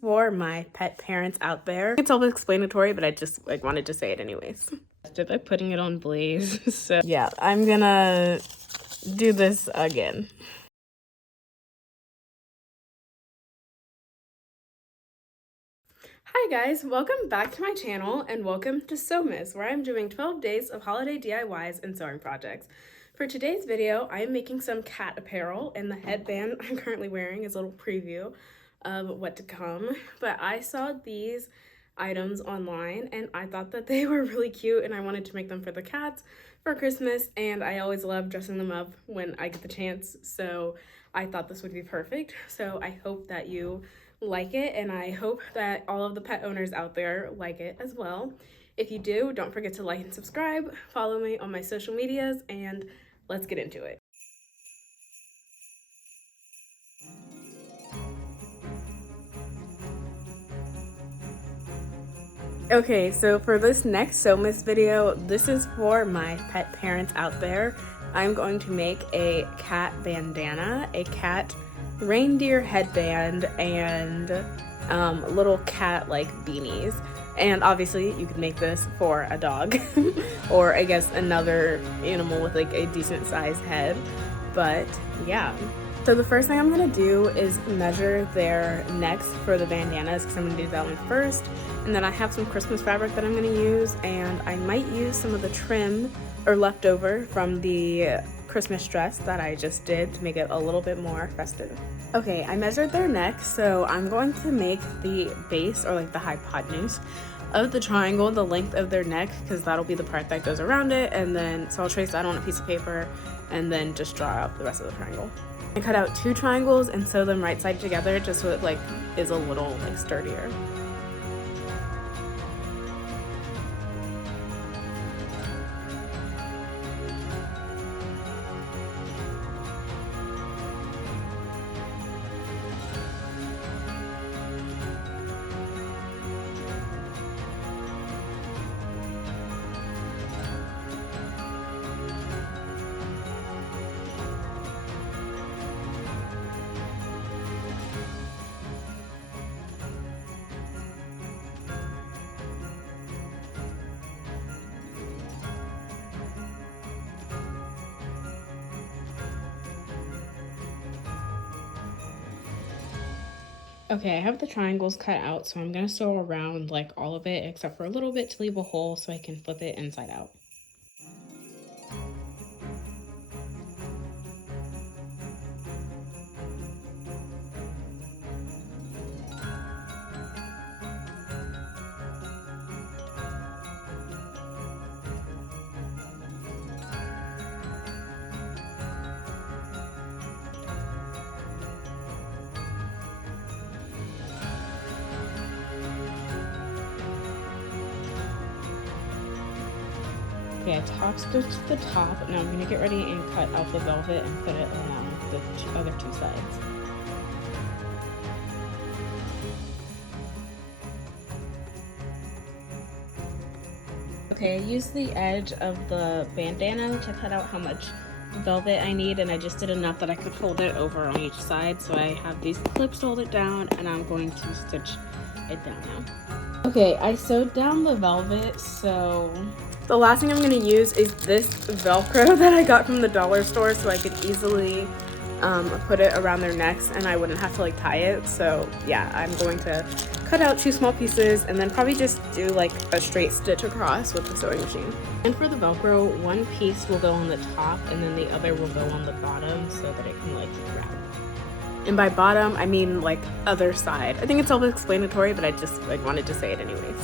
for my pet parents out there. It's self-explanatory, but I just wanted to say it anyways. By putting it on Blaze. So yeah, I'm gonna do this again. Hi guys, welcome back to my channel and welcome to Sewmas, where I'm doing 12 days of holiday DIYs and sewing projects. For today's video, I am making some cat apparel, and the headband I'm currently wearing is a little preview of what to come. But I saw these items online and I thought that they were really cute and I wanted to make them for the cats for Christmas, and I always love dressing them up when I get the chance, so I thought this would be perfect. So I hope that you like it, and I hope that all of the pet owners out there like it as well. If you do, don't forget to like and subscribe, follow me on my social medias, and let's get into it. Okay, so for this next Sewmas video, this is for my pet parents out there. I'm going to make a cat bandana, a cat reindeer headband, and little cat like beanies. And obviously you could make this for a dog or I guess another animal with like a decent sized head. But yeah, so the first thing I'm gonna do is measure their necks for the bandanas, because I'm gonna do that one first. And then I have some Christmas fabric that I'm gonna use, and I might use some of the trim or leftover from the Christmas dress that I just did to make it a little bit more festive. Okay, I measured their neck, so I'm going to make the base, or like the hypotenuse of the triangle, the length of their neck, because that'll be the part that goes around it. And then so I'll trace that on a piece of paper and then just draw out the rest of the triangle. I cut out 2 triangles and sew them right side together just so it like is a little like sturdier. Okay, I have the triangles cut out, so I'm gonna sew around like all of it except for a little bit to leave a hole so I can flip it inside out. Okay, I top stitched the top. Now I'm gonna get ready and cut out the velvet and put it along the other 2 sides. Okay, I used the edge of the bandana to cut out how much velvet I need, and I just did enough that I could fold it over on each side. So I have these clips to hold it down, and I'm going to stitch it down now. Okay, I sewed down the velvet, so the last thing I'm going to use is this Velcro that I got from the dollar store, so I could easily put it around their necks and I wouldn't have to like tie it. So yeah, I'm going to cut out 2 small pieces and then probably just do like a straight stitch across with the sewing machine. And for the Velcro, 1 piece will go on the top and then the other will go on the bottom so that it can like wrap. And by bottom, I mean like other side. I think it's self-explanatory, but I just like wanted to say it anyways.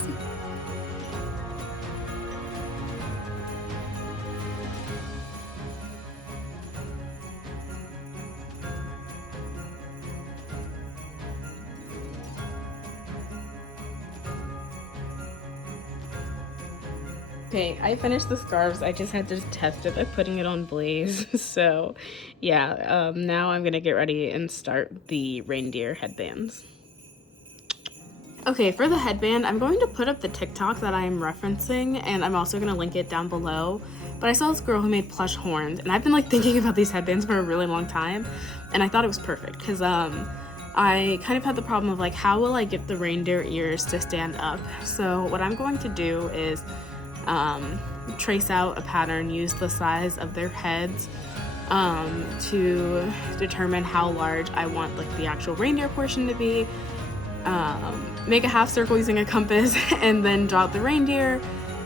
Okay, I finished the scarves. I just had to test it by putting it on Blaze. So yeah, now I'm gonna get ready and start the reindeer headbands. Okay, for the headband, I'm going to put up the TikTok that I'm referencing, and I'm also gonna link it down below. But I saw this girl who made plush horns, and I've been like thinking about these headbands for a really long time, and I thought it was perfect because I kind of had the problem of like, how will I get the reindeer ears to stand up? So what I'm going to do is trace out a pattern, use the size of their heads to determine how large I want like the actual reindeer portion to be, make a half circle using a compass, and then draw out the reindeer.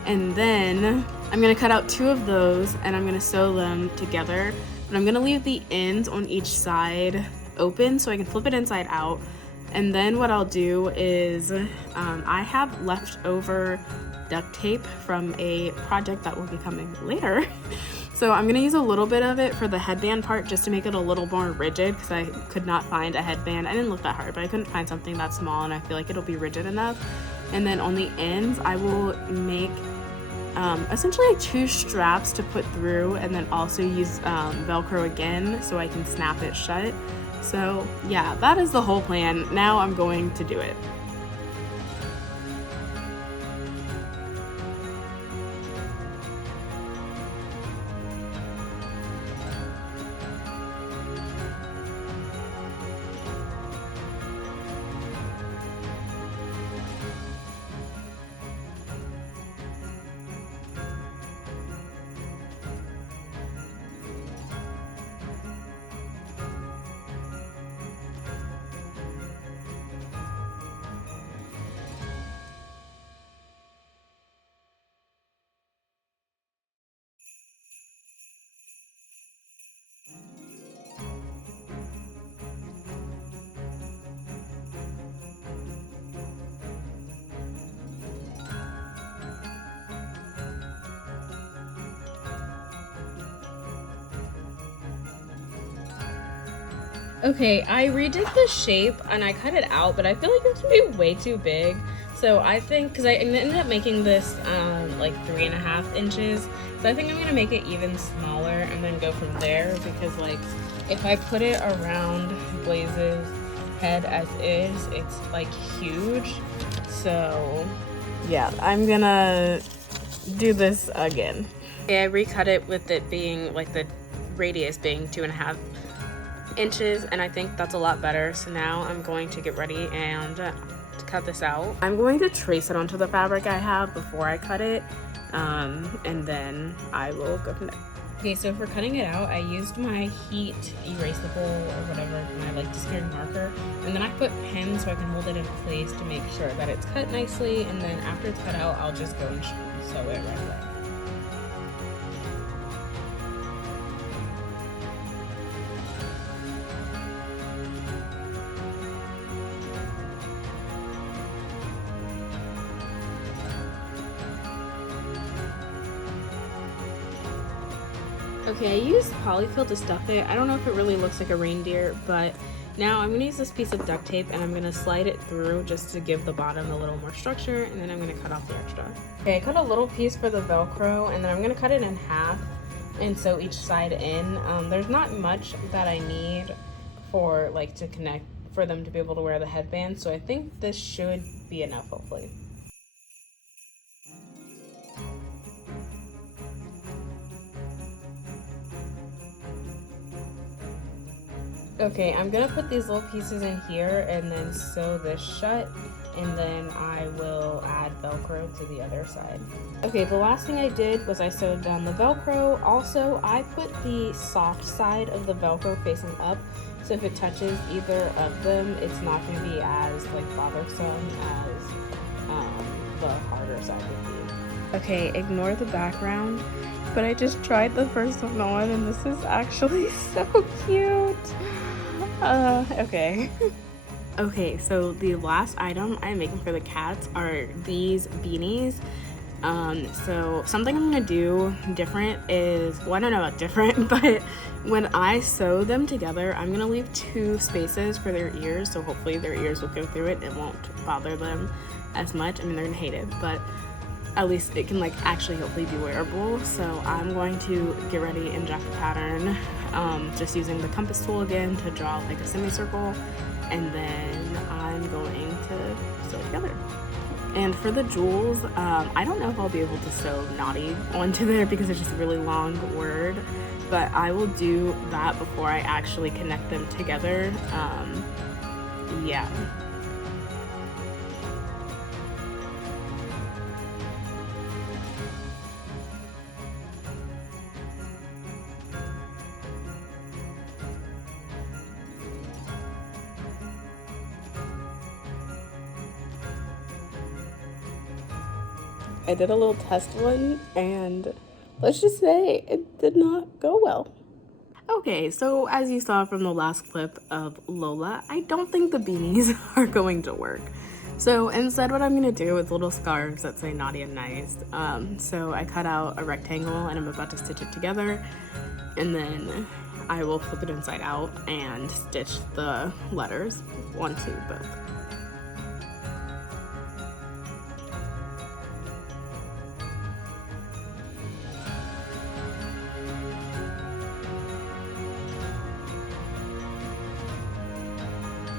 And then I'm gonna cut out 2 of those and I'm gonna sew them together, but I'm gonna leave the ends on each side open so I can flip it inside out. And then what I'll do is I have leftover duct tape from a project that will be coming later. So I'm gonna use a little bit of it for the headband part just to make it a little more rigid, because I could not find a headband. I didn't look that hard, but I couldn't find something that small and I feel like it'll be rigid enough. And then on the ends I will make essentially like 2 straps to put through, and then also use Velcro again so I can snap it shut. So yeah, that is the whole plan. Now I'm going to do it. Okay, I redid the shape and I cut it out, but I feel like it's gonna be way too big. So I think, because I ended up making this like 3.5 inches, so I think I'm gonna make it even smaller and then go from there, because like if I put it around Blaze's head as is, it's like huge. So yeah, I'm gonna do this again. Okay, I recut it with it being like the radius being 2.5 inches, and I think that's a lot better. So now I'm going to get ready and to cut this out. I'm going to trace it onto the fabric I have before I cut it, and then I will go from there. Okay, so for cutting it out, I used my heat erasable or whatever, my like disappearing marker, and then I put pins so I can hold it in place to make sure that it's cut nicely, and then after it's cut out, I'll just go and sew it right away. Okay, I used polyfill to stuff it. I don't know if it really looks like a reindeer, but now I'm gonna use this piece of duct tape and I'm gonna slide it through just to give the bottom a little more structure, and then I'm gonna cut off the extra. Okay, I cut a little piece for the Velcro, and then I'm gonna cut it in half and sew each side in. There's not much that I need for like to connect for them to be able to wear the headband, so I think this should be enough, hopefully. Okay, I'm gonna put these little pieces in here and then sew this shut, and then I will add Velcro to the other side. Okay, the last thing I did was I sewed down the Velcro. Also, I put the soft side of the Velcro facing up, so if it touches either of them, it's not gonna be as like bothersome as the harder side would be. Okay, ignore the background, but I just tried the first one on and this is actually so cute. Okay. Okay, so the last item I'm making for the cats are these beanies. So something I'm gonna do different is, well, I don't know about different, but when I sew them together, I'm gonna leave 2 spaces for their ears, so hopefully their ears will go through it. It won't bother them as much. I mean, they're gonna hate it, but at least it can like actually hopefully be wearable. So I'm going to get ready and draft the pattern, just using the compass tool again to draw like a semicircle, and then I'm going to sew it together. And for the jewels, I don't know if I'll be able to sew naughty onto there because it's just a really long word, but I will do that before I actually connect them together. yeah. I did a little test one, and let's just say it did not go well. Okay, so as you saw from the last clip of Lola, I don't think the beanies are going to work. So instead what I'm gonna do is little scarves that say naughty and nice. So I cut out a rectangle and I'm about to stitch it together, and then I will flip it inside out and stitch the letters onto both.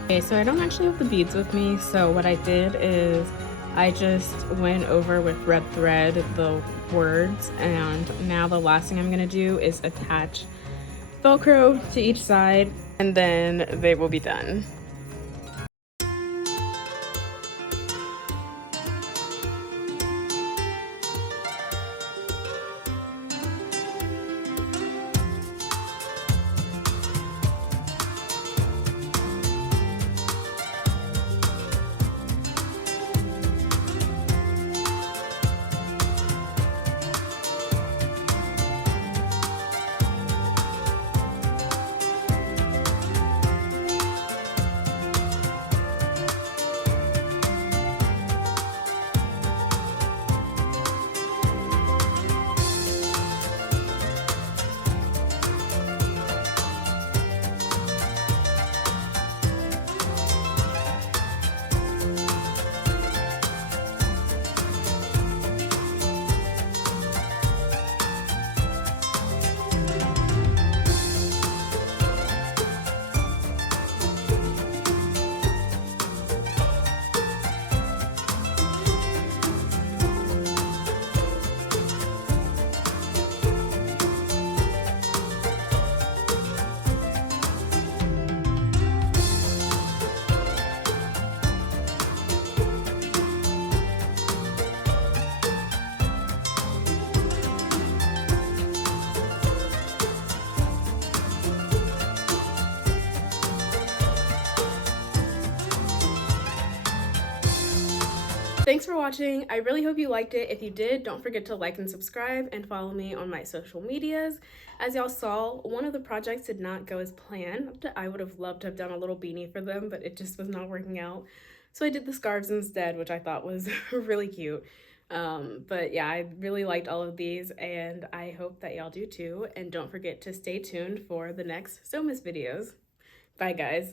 Okay, so I don't actually have the beads with me, so what I did is I just went over with red thread the words, and now the last thing I'm gonna do is attach Velcro to each side, and then they will be done. Thanks for watching. I really hope you liked it. If you did, don't forget to like and subscribe and follow me on my social medias. As y'all saw, one of the projects did not go as planned. I would have loved to have done a little beanie for them, but it just was not working out. So I did the scarves instead, which I thought was really cute. But yeah, I really liked all of these, and I hope that y'all do too. And don't forget to stay tuned for the next Sewmas videos. Bye, guys.